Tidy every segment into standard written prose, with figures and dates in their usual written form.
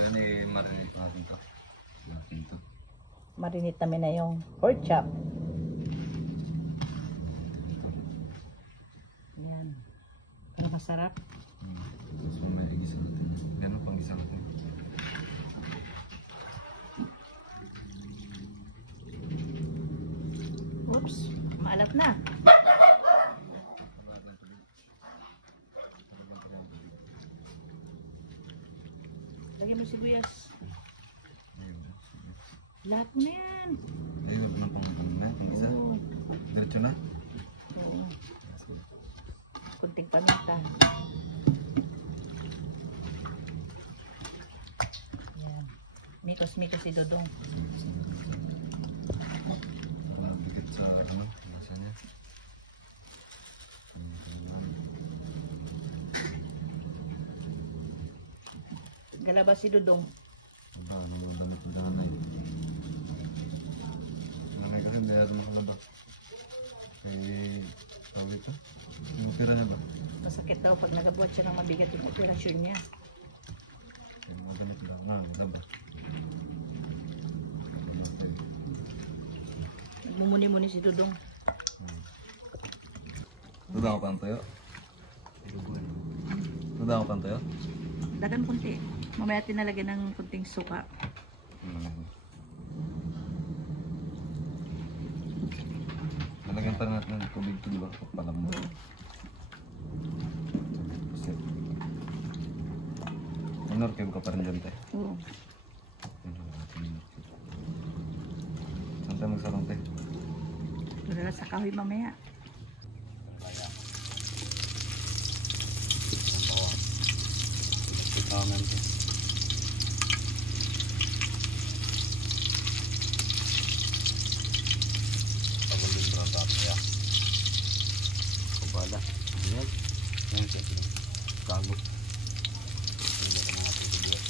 Marinate natin to. Marinate namin na yung pork chop. Yan. Para masarap. Tapos may igisa natin. Ganun pang gisa natin. Oops, maalat na. Lagyan mo sibuyas. Lahat na yan. Hindi, huwag na pang isa. Diretso na? Oo. Kunting paminta. Yan. Mikos-mikos si Dodong. Parang bigit sa ano, nasa niya. Galaba si Dodong. Ano yung damit ng nanay? Nanay kasi mayroon makalaba. Kaya, tawag ito? Yung pira niya ba? Masakit daw pag nagabuhat siya ng mabigat yung operasyon niya. Yung mga damit lang. Malaba. Nagmumuni-muni si Dodong. Tuda ko pa ang tayo? Tuda ko pa ang tayo? Dagan kunti. Mamaya tinalagyan ng kunting suka. Nalagyan pa natin ng tubig ito, diba? Palamot. Inorkim ka pa rin dyan, tayo. Oo. Saan tayo magsarang, tayo? Dala sa kahoy mamaya. Kanan tayo. Pagulong brown tayo, ya. Kubala. Ayan. Ayan siya. Kago. Ayan na mga tubig.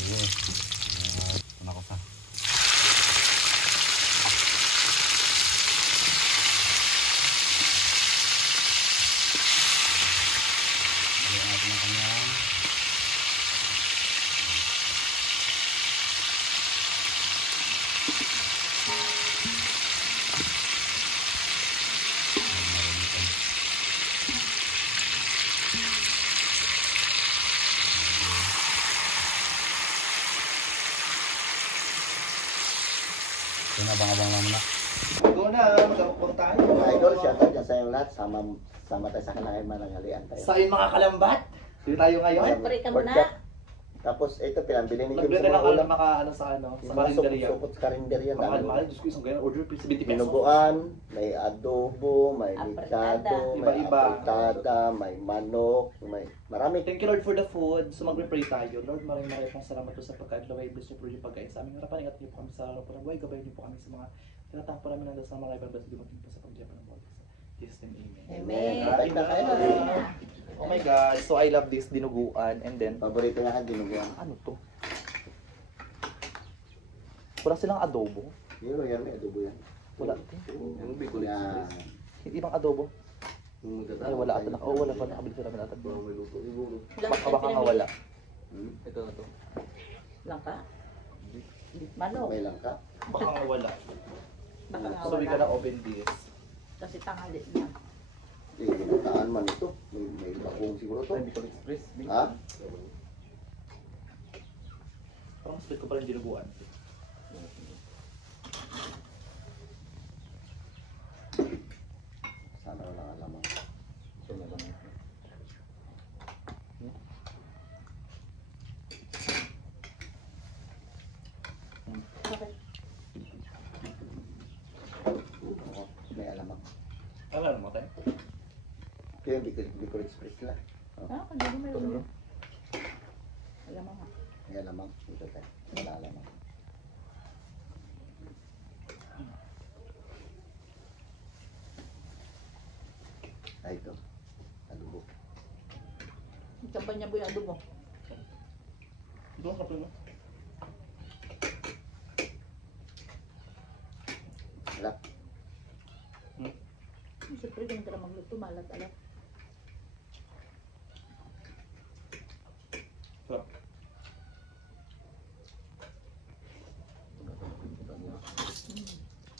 Ayan. Ano ko pa? Abang-abang lang na. Go na, magkapunta tayo. Mga idol, shoutout dyan sa yung lahat. Sama tayo sa kanangay manangalian tayo. Sa yung mga kalambat. Dito tayo ngayon. Pare ka Pork muna. chop. Tapos ito, pinambili ni Jim Nag-blend sa na mga ako ulam. ng maka ano sa ano, sa Yung mga karinderya. supot sa karinderya. Ang mahal-mahal, Diyos ko isang ganyan, order 70 pesos. Binuguan, may adobo, may lichado, may Iba-iba. apritada, may manok, may marami. Thank you Lord for the food. So magre-pray tayo. Lord, maraming pong salamat po sa pagkain. Laway, bless niyo po yung pagkain sa aming harapan. Ingat niyo po kami sa araw po ng buhay. Gabayan niyo po kami sa mga tinatang po namin ng dasal na maraming bless. Dumating po sa pagdiyapan ng buhay. Jesus name, amen. Amen. Bait na kayo. Oh my God. So I love this dinuguan. And then, Paborito nga ang dinuguan. ano to? Wala silang adobo. Yun, yan, may adobo yan. Wala. Yung Bicol yan. Ibang adobo. Yung Ay, wala ata. Oh, wala pa. Nakabili sila namin ata. May luto siguro. Baka nga wala. Ito na to. Langka. Manok. May langka. Baka nga wala. Baka nga So we wala. gonna open this. Kasi tanghali na. Eh, ginataan man ito. May bakong siguro to. Ay, Bicol Express. Ha? Parang split ko pa rin dinuguan. Sana wala alamang. Ito na lang. Bakit? Oo, may alamang. Ano naman tayo? Kaya Bicol Express lang. Ah, kanina meron yun. Alam mo nga. May alamang. Ito tayo. Wala alamang. Ay, ito. Alubo. Champan niya po yung adobo. Doon ka pala. Wala. Siyempre, ganun ka na magluto, malat-alat. Sarap.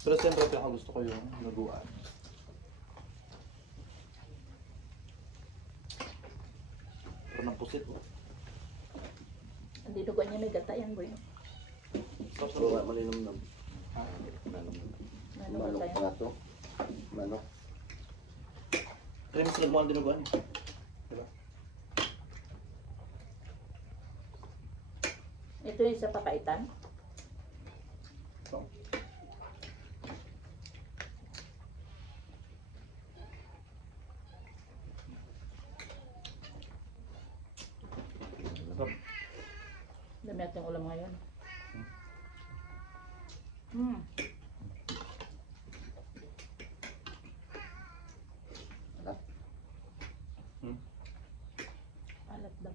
Pero siyempre, pinakagusto ko yung naguan. Pero ng pusit, oh. Ang dinugan niya may gata yan, boy. Tapos So, naguan. malinamnam. Ah, Ano Manok gata pa yan? nga to. Manok. kaya mas nagmuhan din naguan. Diba? Ito yung sa papaitan. So, sarap. Dami natin ulam ngayon. Hmm. Alat. Hmm. Alat daw.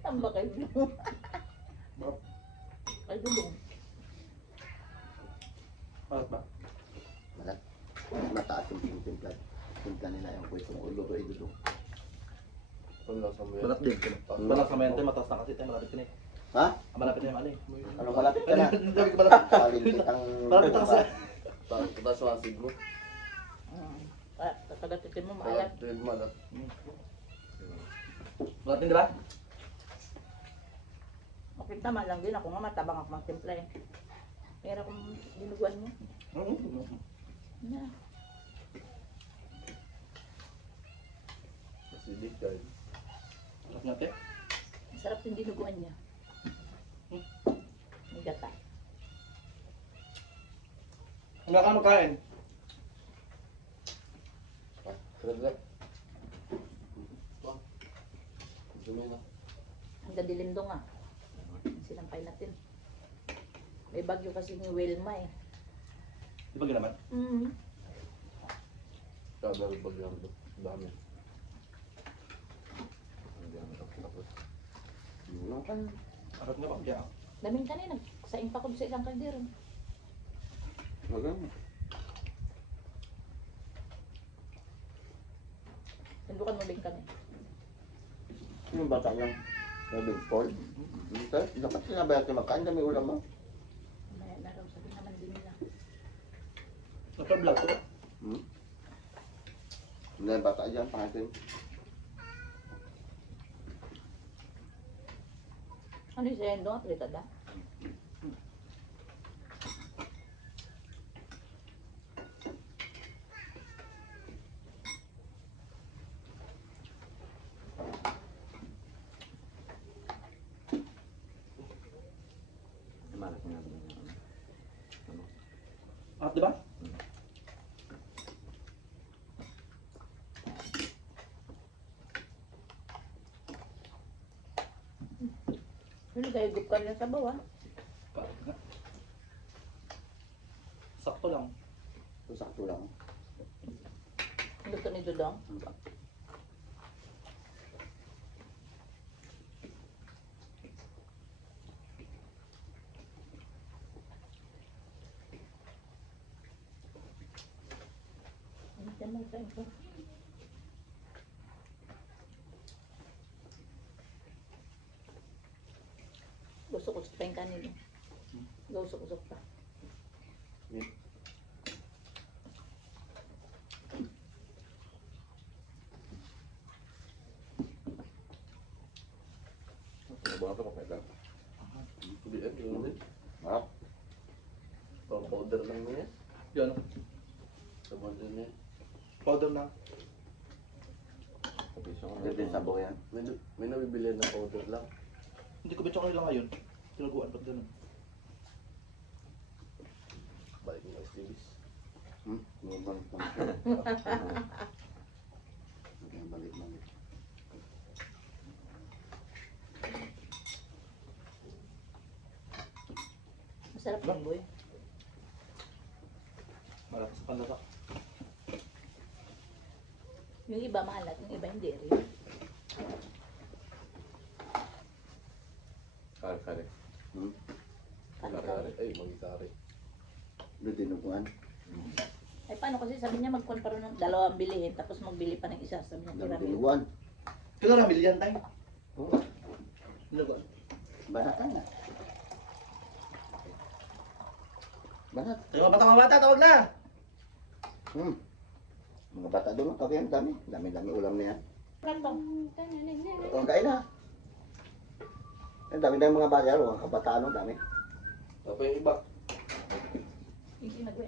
Tamba kayo. Sarap. Ay, dulong. Malat ba? Alat. Mataas yung timpla. Timpla nila yung kwento mo. Ulo ko idudong. Malat din. Malapit sa mayante, mataas na kasi tayo. Malapit din eh. Ha? Ah, malapit na yung ano eh. Ano malapit ka na? Sabi ko malapit. Kalimpit ang... Malapit na kasi. Tapos wasig mo. Tagatitin mo, maalat. Malat. Malat din, di ba? Okay, tama lang din. Ako nga matabang ako magtimpla eh. Pero kung dinuguan mo, na. Masilig ka. Sarap nga, te. Sarap yung dinuguan niya. May gata. Hanggang ka magkain. Sarap. Dumi na. Ang gadilim doon nga. Sinampay natin. May bagyo kasi ni Wilma eh. Di ba ginaman? Kadal pag yan. Dami. Hindi ang tapos. Ano ka? Sarap nga ba? Kaya. Daming kanina, saing pa ko sa isang kaldero. Maganda. Tindukan mo din kami. Yung bata niyang Big Paul. Dapat sinabayat niya magkain. Dami ulam mo. Maya na raw, sabi naman din nila. Naka-vlog ko ba? Hindi yung bata dyan. Pangasin. Ano yung sayan doon? Atritada? Malas nga naman. At di ba? Ano kayo gup ka rin sa bawa? Parang nga. Sakto lang. So, sakto lang. Luto ni Dudong? Ano siya mo sa ito? Gusok-usok pa yung kanino. Gusok-usok pa. Buwan ka pa kaya. Hindi eh. Yung din. Marap. Powder lang niya. Yan. Sabon din niya. Powder na. Hindi din sabaw yan. May nabibili na powder lang. Hindi ko bitsa ko nila ngayon. Tinaguan ba't ganun? Balik ng STVs. Balik lang. Balik. Masarap yung boy. Malakas sa panlasa. Yung iba maalat, yung iba hindi rin. Kare-kare. Kari. Ay, magkari. Doon dinuguan. Ay, paano kasi sabi niya magkuhan pa rin ng dalawang bilihin, tapos magbili pa ng isa. Sabi niya, Doon tiramil. dinuguan. Kilo ramil yan tayo. Oo. Dinuguan. Banatan na. Banat. Kayo mga bata, tawag na! Mga bata doon, kaya ang dami. Dami-dami ulam na yan. Kanto. Ang kain na. Ang dami-dami mga bata, mga kabataan, ang dami. Tapos yung iba. Hindi nagwe.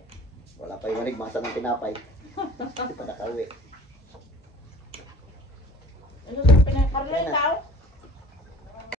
Wala pa yung manigmasa ng tinapay. Hindi pa nakawi. Ano sa pinakakarla tao?